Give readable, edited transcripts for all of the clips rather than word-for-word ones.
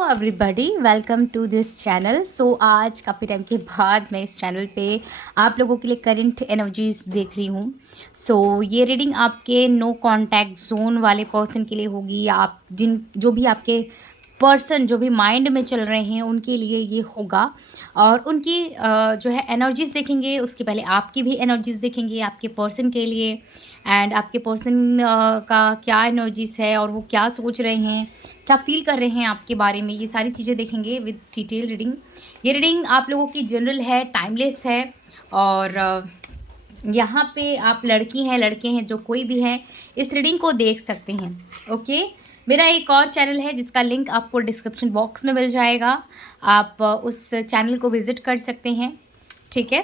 Hello everybody, welcome to this channel. So आज काफ़ी time के बाद मैं इस चैनल पे आप लोगों के लिए करंट एनर्जीज देख रही हूँ। ये रीडिंग आपके नो कांटेक्ट जोन वाले पर्सन के लिए होगी, या आप जो भी आपके पर्सन जो भी माइंड में चल रहे हैं उनके लिए ये होगा। और उनकी जो है एनर्जीज देखेंगे, उसके पहले आपकी भी एनर्जीज देखेंगे आपके पर्सन के लिए। एंड आपके पर्सन का क्या एनर्जीज है और वो क्या सोच रहे हैं, क्या फील कर रहे हैं आपके बारे में, ये सारी चीज़ें देखेंगे विद डिटेल रीडिंग। ये रीडिंग आप लोगों की जनरल है, टाइमलेस है। और यहाँ पे आप लड़की हैं लड़के हैं जो कोई भी है इस रीडिंग को देख सकते हैं। ओके, मेरा एक और चैनल है जिसका लिंक आपको डिस्क्रिप्शन बॉक्स में मिल जाएगा, आप उस चैनल को विज़िट कर सकते हैं। ठीक है,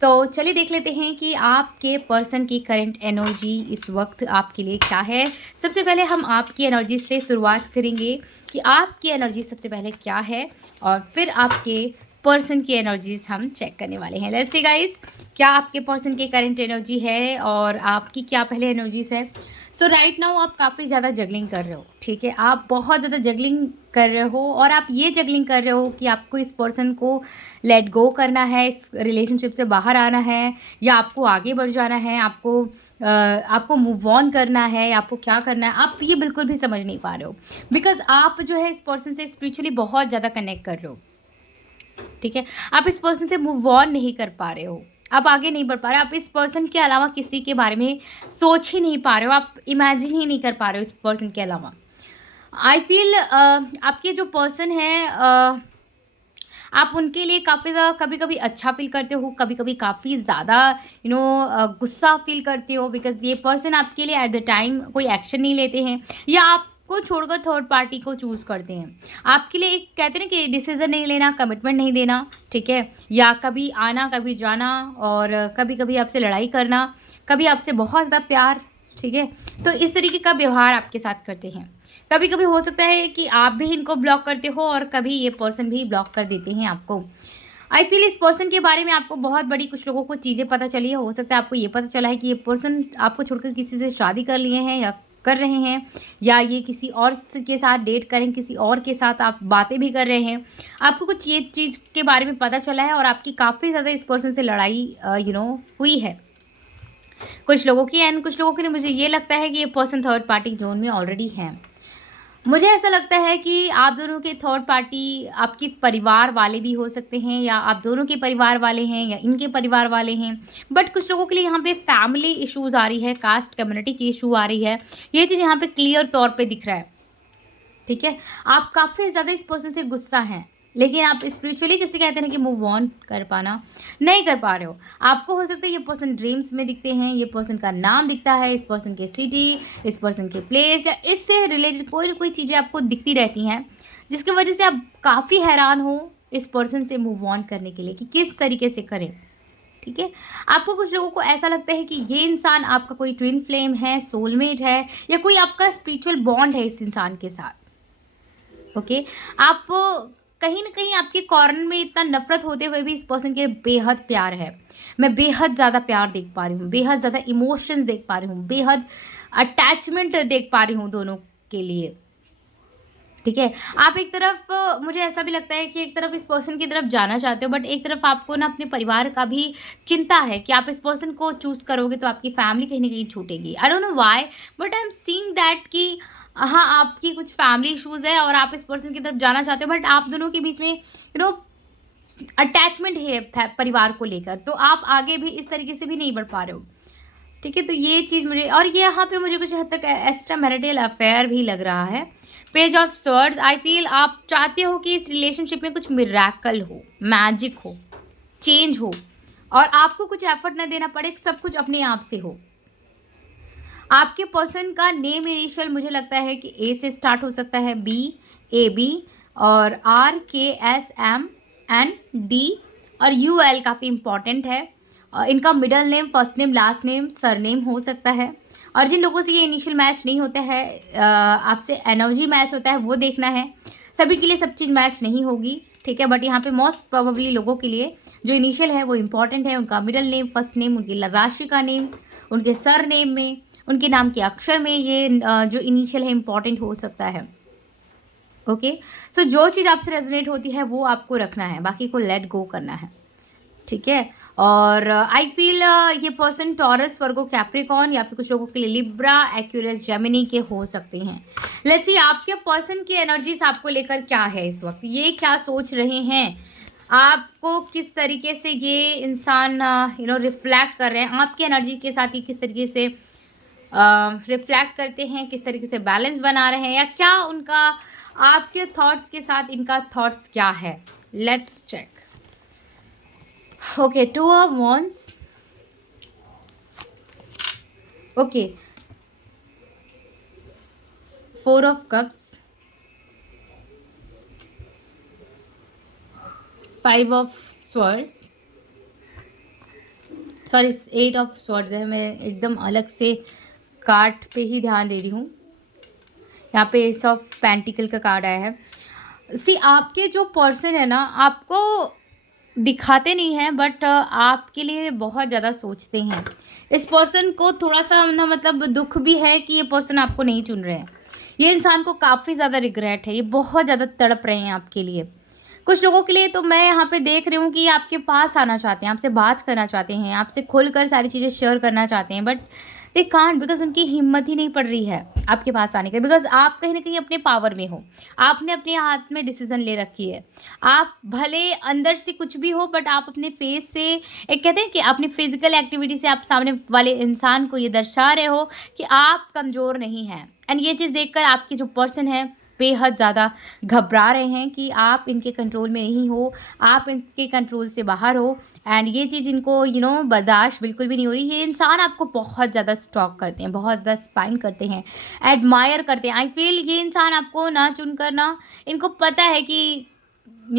चलिए देख लेते हैं कि आपके पर्सन की करंट एनर्जी इस वक्त आपके लिए क्या है। सबसे पहले हम आपकी एनर्जी से शुरुआत करेंगे कि आपकी एनर्जी सबसे पहले क्या है, और फिर आपके पर्सन की एनर्जीज हम चेक करने वाले हैं। लेट्स सी गाइस, क्या आपके पर्सन की करंट एनर्जी है और आपकी क्या पहले एनर्जीज है। राइट नाउ आप काफ़ी ज़्यादा जगलिंग कर रहे हो। ठीक है, आप बहुत ज़्यादा जगलिंग कर रहे हो, और आप ये जगलिंग कर रहे हो कि आपको इस पर्सन को लेट गो करना है, इस रिलेशनशिप से बाहर आना है, या आपको आगे बढ़ जाना है, आपको मूव ऑन करना है, या आपको क्या करना है, आप ये बिल्कुल भी समझ नहीं पा रहे हो। बिकॉज आप जो है इस पर्सन से स्पिरिचुअली बहुत ज़्यादा कनेक्ट कर रहे हो। ठीक है, आप इस पर्सन से मूव ऑन नहीं कर पा रहे हो, आप आगे नहीं बढ़ पा रहे, आप इस पर्सन के अलावा किसी के बारे में सोच ही नहीं पा रहे हो, आप इमेजिन ही नहीं कर पा रहे हो इस पर्सन के अलावा। आई फील आपके जो पर्सन है, आप उनके लिए काफ़ी ज़्यादा कभी कभी अच्छा फील करते हो, कभी कभी काफ़ी ज़्यादा गुस्सा फील करते हो, बिकॉज ये पर्सन आपके लिए एट द टाइम कोई एक्शन नहीं लेते हैं, या आपको छोड़कर थर्ड पार्टी को चूज़ करते हैं। आपके लिए एक कहते हैं ना कि डिसीजन नहीं लेना, कमिटमेंट नहीं देना। ठीक है, या कभी आना कभी जाना, और कभी कभी आपसे लड़ाई करना, कभी आपसे बहुत ज़्यादा प्यार। ठीक है, तो इस तरीके का व्यवहार आपके साथ करते हैं। कभी कभी हो सकता है कि आप भी इनको ब्लॉक करते हो, और कभी ये पर्सन भी ब्लॉक कर देते हैं आपको। आई फील इस पर्सन के बारे में आपको बहुत बड़ी कुछ लोगों को चीज़ें पता चली है। हो सकता है आपको ये पता चला है कि ये पर्सन आपको छोड़कर किसी से शादी कर लिए हैं या कर रहे हैं, या ये किसी और के साथ डेट करें, किसी और के साथ आप बातें भी कर रहे हैं। आपको कुछ ये चीज़ के बारे में पता चला है, और आपकी काफ़ी ज़्यादा इस पर्सन से लड़ाई हुई है कुछ लोगों की। एंड कुछ लोगों के लिए मुझे ये लगता है कि ये पर्सन थर्ड पार्टी जोन में ऑलरेडी है। मुझे ऐसा लगता है कि आप दोनों के थर्ड पार्टी आपके परिवार वाले भी हो सकते हैं, या आप दोनों के परिवार वाले हैं, या इनके परिवार वाले हैं। बट कुछ लोगों के लिए यहाँ पे फैमिली इश्यूज आ रही है, कास्ट कम्युनिटी की इशू आ रही है। ये चीज़ यहाँ पे क्लियर तौर पे दिख रहा है। ठीक है, आप काफ़ी ज़्यादा इस पर्सन से गुस्सा हैं, लेकिन आप स्पिरिचुअली जैसे कहते हैं कि मूव ऑन कर पाना नहीं कर पा रहे हो। आपको हो सकता है ये पर्सन ड्रीम्स में दिखते हैं, ये पर्सन का नाम दिखता है, इस पर्सन के सिटी, इस पर्सन के प्लेस, या इससे रिलेटेड कोई ना कोई चीज़ें आपको दिखती रहती हैं, जिसकी वजह से आप काफ़ी हैरान हो इस पर्सन से मूव ऑन करने के लिए कि किस तरीके से करें। ठीक है, आपको कुछ लोगों को ऐसा लगता है कि ये इंसान आपका कोई ट्विन फ्लेम है, सोलमेट है, या कोई आपका स्पिरिचुअल बॉन्ड है इस इंसान के साथ। ओके, आप कहीं ना कहीं आपके कॉर्नर में इतना नफरत होते हुए भी इस पर्सन के बेहद प्यार है। मैं बेहद ज़्यादा प्यार देख पा रही हूँ, बेहद ज़्यादा इमोशंस देख पा रही हूँ, बेहद अटैचमेंट देख पा रही हूँ दोनों के लिए। ठीक है, आप एक तरफ मुझे ऐसा भी लगता है कि एक तरफ इस पर्सन की तरफ जाना चाहते हो, बट एक तरफ आपको ना अपने परिवार का भी चिंता है कि आप इस पर्सन को चूज करोगे तो आपकी फैमिली कहीं ना कहीं छूटेगी। I don't know why, but I am seeing that कि हाँ, आपकी कुछ फैमिली इश्यूज है और आप इस पर्सन की तरफ जाना चाहते हो, बट आप दोनों के बीच में अटैचमेंट है परिवार को लेकर, तो आप आगे भी इस तरीके से भी नहीं बढ़ पा रहे हो। ठीक है, तो ये चीज़ मुझे, और ये यहाँ पे मुझे कुछ हद तक एक्स्ट्रा मैरिटल अफेयर भी लग रहा है। Page of swords, I feel आप चाहते हो कि इस रिलेशनशिप में कुछ मिराकल हो, मैजिक हो, चेंज हो, और आपको कुछ एफर्ट ना देना पड़े, सब कुछ अपने आप से हो। आपके पर्सन का नेम इनिशियल मुझे लगता है कि ए से स्टार्ट हो सकता है, बी, ए बी, और आर, के, एस, एम, एन, डी, और यू, एल काफ़ी इंपॉर्टेंट है। इनका middle name, first name, last name, surname हो सकता है। और जिन लोगों से ये इनिशियल मैच नहीं होता है, आपसे एनर्जी मैच होता है, वो देखना है। सभी के लिए सब चीज़ मैच नहीं होगी। ठीक है, बट यहाँ पे मोस्ट प्रोबेबली लोगों के लिए जो इनिशियल है वो इंपॉर्टेंट है। उनका मिडल नेम, फर्स्ट नेम, उनकी राशि का नेम, उनके सर नेम में, उनके नाम के अक्षर में ये जो इनिशियल है इंपॉर्टेंट हो सकता है। ओके। सो जो चीज़ आपसे रेजोनेट होती है वो आपको रखना है, बाकी को लेट गो करना है, ठीक है। और आई फील ये पर्सन टॉरस, वर्गो, कैप्रिकॉन या फिर कुछ लोगों के लिए लिब्रा, एक्यूरियस, जेमिनी के हो सकते हैं। लेट्स सी आपके पर्सन की एनर्जीज आपको लेकर क्या है इस वक्त, ये क्या सोच रहे हैं, आपको किस तरीके से ये इंसान रिफ्लेक्ट कर रहे हैं, आपकी एनर्जी के साथ ही किस तरीके से रिफ्लेक्ट करते हैं, किस तरीके से बैलेंस बना रहे हैं, या क्या उनका आपके थॉट्स के साथ इनका थॉट्स क्या है। Let's check. Okay, two of wands. Okay, four of cups, five of swords, sorry 8 of swords है। मैं एकदम अलग से कार्ड पे ही ध्यान दे रही हूँ। यहाँ पे एस ऑफ पेंटिकल का कार्ड आया है। सी आपके जो पर्सन है ना, आपको दिखाते नहीं हैं बट आपके लिए बहुत ज़्यादा सोचते हैं। इस पर्सन को थोड़ा सा ना मतलब दुख भी है कि ये पर्सन आपको नहीं चुन रहे हैं। ये इंसान को काफ़ी ज़्यादा रिग्रेट है, ये बहुत ज़्यादा तड़प रहे हैं आपके लिए। कुछ लोगों के लिए तो मैं यहाँ पे देख रही हूँ कि ये आपके पास आना चाहते हैं, आपसे बात करना चाहते हैं, आपसे खुलकर सारी चीज़ें शेयर करना चाहते हैं, बट दे कांट, बिकॉज उनकी हिम्मत ही नहीं पड़ रही है आपके पास आने के, बिकॉज आप कहीं ना कहीं अपने पावर में हो, आपने अपने हाथ में डिसीजन ले रखी है। आप भले अंदर से कुछ भी हो बट आप अपने फेस से, एक कहते हैं कि अपनी फिजिकल एक्टिविटी से आप सामने वाले इंसान को ये दर्शा रहे हो कि आप कमज़ोर नहीं हैं। एंड ये चीज़ देखकर आपके जो पर्सन है बेहद ज़्यादा घबरा रहे हैं कि आप इनके कंट्रोल में नहीं हो, आप इनके कंट्रोल से बाहर हो। एंड ये चीज़ इनको बर्दाश्त बिल्कुल भी नहीं हो रही। ये इंसान आपको बहुत ज़्यादा स्टॉक करते हैं, बहुत ज़्यादा स्पाइन करते हैं, एडमायर करते हैं। आई फील ये इंसान आपको ना चुन कर ना, इनको पता है कि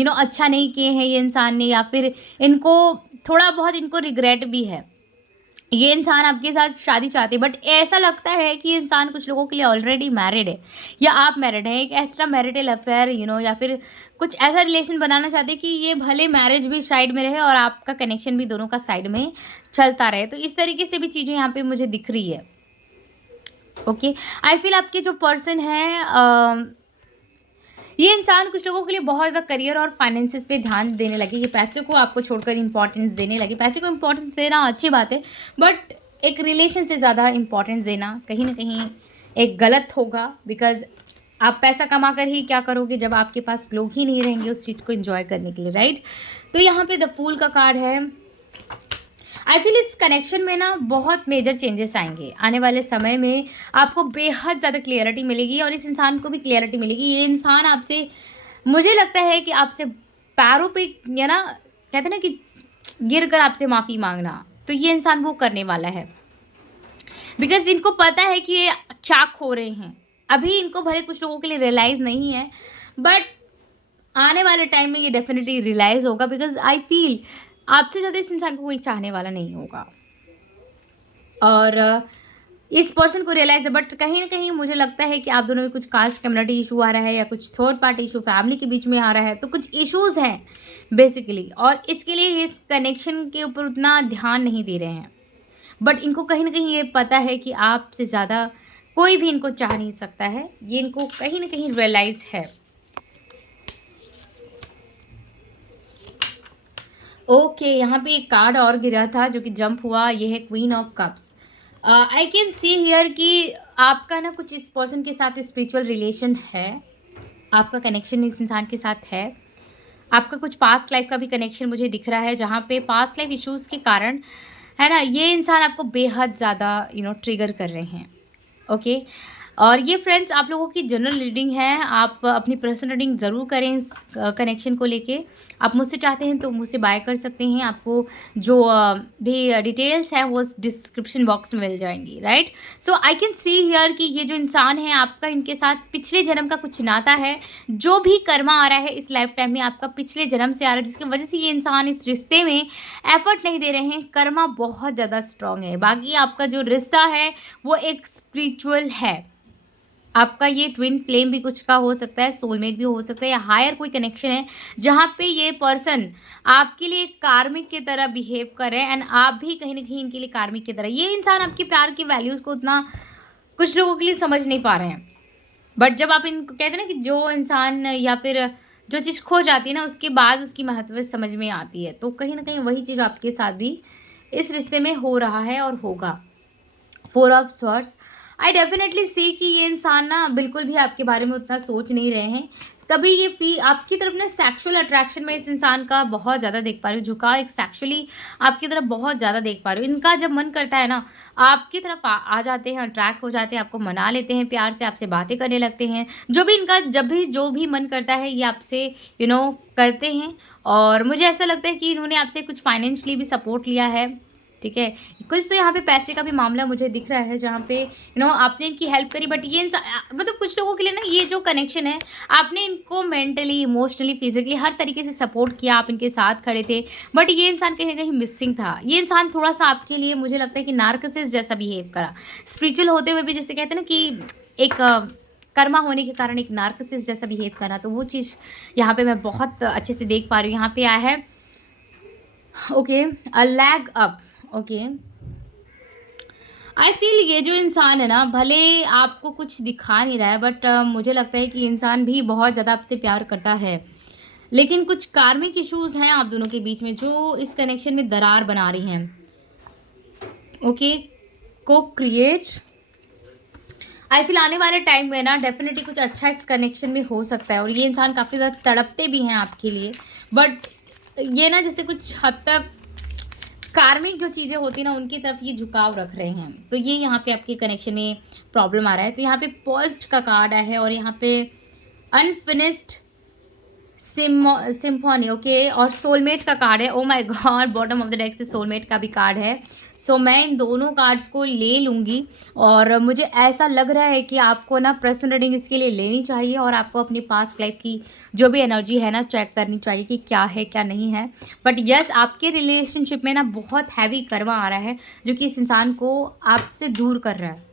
अच्छा नहीं किए हैं ये इंसान ने, या फिर इनको थोड़ा बहुत इनको रिग्रेट भी है। ये इंसान आपके साथ शादी चाहते हैं बट ऐसा लगता है कि इंसान कुछ लोगों के लिए ऑलरेडी मैरिड है, या आप मैरिड हैं, एक एक्स्ट्रा मैरिटल अफेयर या फिर कुछ ऐसा रिलेशन बनाना चाहते हैं कि ये भले मैरिज भी साइड में रहे और आपका कनेक्शन भी दोनों का साइड में चलता रहे। तो इस तरीके से भी चीज़ें यहाँ पे मुझे दिख रही है। ओके, आई फील आपके जो पर्सन है ये इंसान कुछ लोगों के लिए बहुत ज़्यादा करियर और फाइनेंसिस पे ध्यान देने लगे, ये पैसे को आपको छोड़कर इंपॉर्टेंस देने लगे। पैसे को इंपॉर्टेंस देना अच्छी बात है बट एक रिलेशन से ज़्यादा इंपॉर्टेंस देना कहीं ना कहीं एक गलत होगा, बिकॉज आप पैसा कमा कर ही क्या करोगे जब आपके पास लोग ही नहीं रहेंगे उस चीज़ को एंजॉय करने के लिए, राइट। तो यहाँ पे द फूल का कार्ड है। आई फील इस कनेक्शन में ना बहुत मेजर चेंजेस आएंगे आने वाले समय में, आपको बेहद ज़्यादा क्लियरिटी मिलेगी और इस इंसान को भी क्लियरिटी मिलेगी। ये इंसान आपसे, मुझे लगता है कि आपसे पैरों पे या ना कहते हैं ना कि गिर कर आपसे माफ़ी मांगना, तो ये इंसान वो करने वाला है। बिकॉज इनको पता है कि ये क्या खो रहे हैं। अभी इनको भले कुछ लोगों के लिए रियलाइज़ नहीं है बट आने वाले टाइम में ये डेफिनेटली रियलाइज़ होगा, बिकॉज आई फील आपसे ज़्यादा इस इंसान को कोई चाहने वाला नहीं होगा और इस पर्सन को रियलाइज है। बट कहीं ना कहीं मुझे लगता है कि आप दोनों में कुछ कास्ट कम्युनिटी इशू आ रहा है या कुछ थर्ड पार्टी इशू फैमिली के बीच में आ रहा है, तो कुछ इश्यूज़ हैं बेसिकली, और इसके लिए इस कनेक्शन के ऊपर उतना ध्यान नहीं दे रहे हैं। बट इनको कहीं ना कहीं ये पता है कि आपसे ज़्यादा कोई भी इनको चाह नहीं सकता है, ये इनको कहीं ना कहीं रियलाइज़ है। ओके, यहाँ पे एक कार्ड और गिरा था जो कि जंप हुआ, ये है queen of cups. I can see here कि आपका ना कुछ इस पर्सन के साथ स्पिरिचुअल रिलेशन है, आपका कनेक्शन इस इंसान के साथ है। आपका कुछ पास्ट लाइफ का भी कनेक्शन मुझे दिख रहा है, जहाँ पे पास्ट लाइफ इश्यूज़ के कारण है ना ये इंसान आपको बेहद ज़्यादा ट्रिगर कर रहे हैं। ओके, और ये फ्रेंड्स आप लोगों की जनरल रीडिंग है, आप अपनी पर्सनल रीडिंग ज़रूर करें इस कनेक्शन को लेके। आप मुझसे चाहते हैं तो मुझसे बाय कर सकते हैं, आपको जो भी डिटेल्स है वो डिस्क्रिप्शन बॉक्स में मिल जाएंगी, right. So I can see here कि ये जो इंसान है आपका इनके साथ पिछले जन्म का कुछ नाता है, जो भी कर्मा आ रहा है इस लाइफ टाइम में आपका पिछले जन्म से आ रहा है, जिसकी वजह से ये इंसान इस रिश्ते में एफर्ट नहीं दे रहे हैं। कर्मा बहुत ज़्यादा स्ट्रांग है, बाकी आपका जो रिश्ता है वो एक स्पिरिचुअल है। आपका ये ट्विन फ्लेम भी कुछ का हो सकता है, सोलमेट भी हो सकता है, या हायर कोई कनेक्शन है जहाँ पे ये पर्सन आपके लिए कार्मिक की तरह बिहेव कर रहे हैं एंड आप भी कहीं ना कहीं इनके लिए कार्मिक की तरह। ये इंसान आपके प्यार की वैल्यूज़ को उतना कुछ लोगों के लिए समझ नहीं पा रहे हैं बट जब आप इनको कहते हैं ना कि जो इंसान या फिर जो चीज़ खो जाती है ना, उसके बाद उसकी महत्व समझ में आती है। तो कहीं न कहीं वही चीज़ आपके साथ भी इस रिश्ते में हो रहा है और होगा। 4 ऑफ स्वॉर्ड्स, आई डेफिनेटली सी कि ये इंसान ना बिल्कुल भी आपके बारे में उतना सोच नहीं रहे हैं। तभी ये फी आपकी तरफ ना सेक्सुअल अट्रैक्शन में इस इंसान का बहुत ज़्यादा देख पा रही हूँ, झुकाव एक सेक्सुअली आपकी तरफ बहुत ज़्यादा देख पा रही हूँ। इनका जब मन करता है ना, आपकी तरफ आ जाते हैं, अट्रैक्ट हो जाते हैं, आपको मना लेते हैं प्यार से, आपसे बातें करने लगते हैं। जो भी इनका जब भी जो भी मन करता है ये आपसे करते हैं। और मुझे ऐसा लगता है कि इन्होंने आपसे कुछ फाइनेंशियली भी सपोर्ट लिया है, ठीक है? कुछ तो यहाँ पे पैसे का भी मामला मुझे दिख रहा है, जहाँ पे आपने इनकी हेल्प करी। बट ये मतलब कुछ लोगों के लिए ना ये जो कनेक्शन है, आपने इनको मेंटली, इमोशनली, फिजिकली हर तरीके से सपोर्ट किया, आप इनके साथ खड़े थे। बट ये इंसान कहीं ना कहीं मिसिंग था। ये इंसान थोड़ा सा आपके लिए मुझे लगता है कि नार्कसिस जैसा बिहेव करा, स्पिरिचुअल होते हुए भी, जैसे कहते हैं ना कि एक कर्मा होने के कारण एक नार्कसिस जैसा बिहेव करा। तो वो चीज़ यहाँ पे मैं बहुत अच्छे से देख पा रही हूँ। यहाँ पे आया है okay, a lag up. Okay, I feel ये जो इंसान है ना, भले आपको कुछ दिखा नहीं रहा है, बट मुझे लगता है कि इंसान भी बहुत ज़्यादा आपसे प्यार करता है। लेकिन कुछ कार्मिक इश्यूज हैं आप दोनों के बीच में जो इस कनेक्शन में दरार बना रही हैं। ओके, को क्रिएट, आई फील आने वाले टाइम में ना डेफिनेटली कुछ अच्छा इस कनेक्शन में हो सकता है। और ये इंसान काफ़ी ज़्यादा तड़पते भी हैं आपके लिए। बट ये ना जैसे कुछ हद तक कार्मिक जो चीज़ें होती हैं ना, उनकी तरफ ये झुकाव रख रहे हैं। तो ये यहाँ पे आपके कनेक्शन में प्रॉब्लम आ रहा है। तो यहाँ पे पॉज्ड का कार्ड आया है और यहाँ पे अनफिनिश्ड सिम्फोनी। ओके, और सोलमेट का कार्ड है। Oh my God, bottom of the deck से सोलमेट का भी कार्ड है। सो मैं इन दोनों कार्ड्स को ले लूँगी। और मुझे ऐसा लग रहा है कि आपको ना पर्सनल रीडिंग इसके लिए लेनी चाहिए और आपको अपनी पास्ट लाइफ की जो भी एनर्जी है ना चेक करनी चाहिए कि क्या है क्या नहीं है। बट यस, आपके रिलेशनशिप में ना बहुत हैवी कर्मा आ रहा है जो कि इस इंसान को आपसे दूर कर रहा है,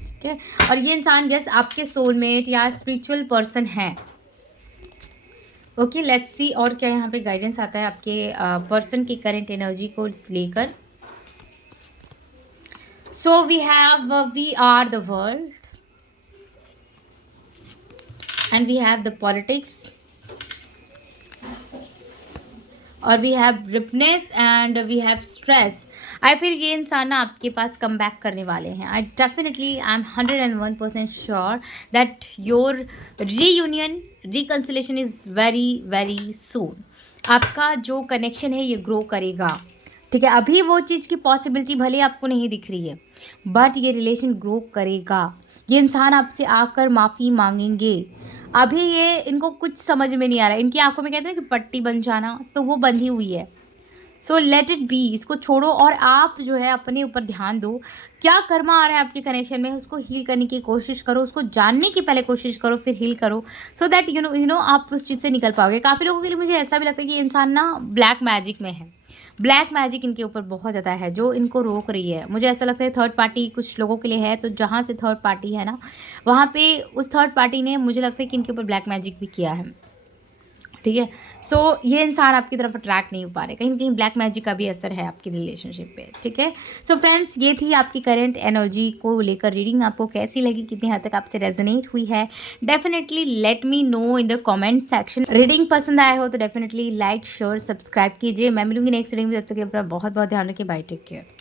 ठीक है? और ये इंसान यस आपके सोलमेट या स्पिरिचुअल पर्सन है। ओके, लेट्स सी और क्या यहाँ पे गाइडेंस आता है आपके पर्सन की करंट एनर्जी को लेकर। So we have we are the world and we have the politics और we have ripeness and we have stress. I फिर ये इंसान ना आपके पास कम बैक करने वाले हैं। I definitely I am 101% sure that your reunion reconciliation is very very soon. आपका जो कनेक्शन है ये ग्रो करेगा, ठीक है? अभी वो चीज़ की पॉसिबिलिटी भले आपको नहीं दिख रही है, बट ये रिलेशन ग्रो करेगा। ये इंसान आपसे आकर माफ़ी मांगेंगे। अभी ये इनको कुछ समझ में नहीं आ रहा है। इनकी आंखों में कहते हैं कि पट्टी बन जाना, तो वो बंधी हुई है। सो लेट इट बी, इसको छोड़ो और आप जो है अपने ऊपर ध्यान दो। क्या कर्मा आ रहा है आपके कनेक्शन में, उसको हील करने की कोशिश करो, उसको जानने की पहले कोशिश करो, फिर हील करो। सो दैट यू नो आप उस चीज़ से निकल पाओगे। काफ़ी लोगों के लिए मुझे ऐसा भी लगता है कि इंसान ना ब्लैक मैजिक में है। ब्लैक मैजिक इनके ऊपर बहुत ज़्यादा है जो इनको रोक रही है। मुझे ऐसा लगता है थर्ड पार्टी कुछ लोगों के लिए है। तो जहाँ से थर्ड पार्टी है ना, वहाँ पे उस थर्ड पार्टी ने मुझे लगता है कि इनके ऊपर ब्लैक मैजिक भी किया है, ठीक है? सो ये इंसान आपकी तरफ अट्रैक्ट नहीं हो पा रहे। कहीं ना कहीं ब्लैक मैजिक का भी असर है आपकी रिलेशनशिप पे, ठीक है? सो फ्रेंड्स, ये थी आपकी करंट एनर्जी को लेकर रीडिंग। आपको कैसी लगी, कितनी हद तक आपसे रेजोनेट हुई है, definitely let me know in the comment section. Reading पसंद आया हो तो डेफिनेटली लाइक शेयर सब्सक्राइब कीजिए। मैं मिलूंगी नेक्स्ट रीडिंग में। तब तक के लिए अपना बहुत बहुत ध्यान रखिए। Bye, take care.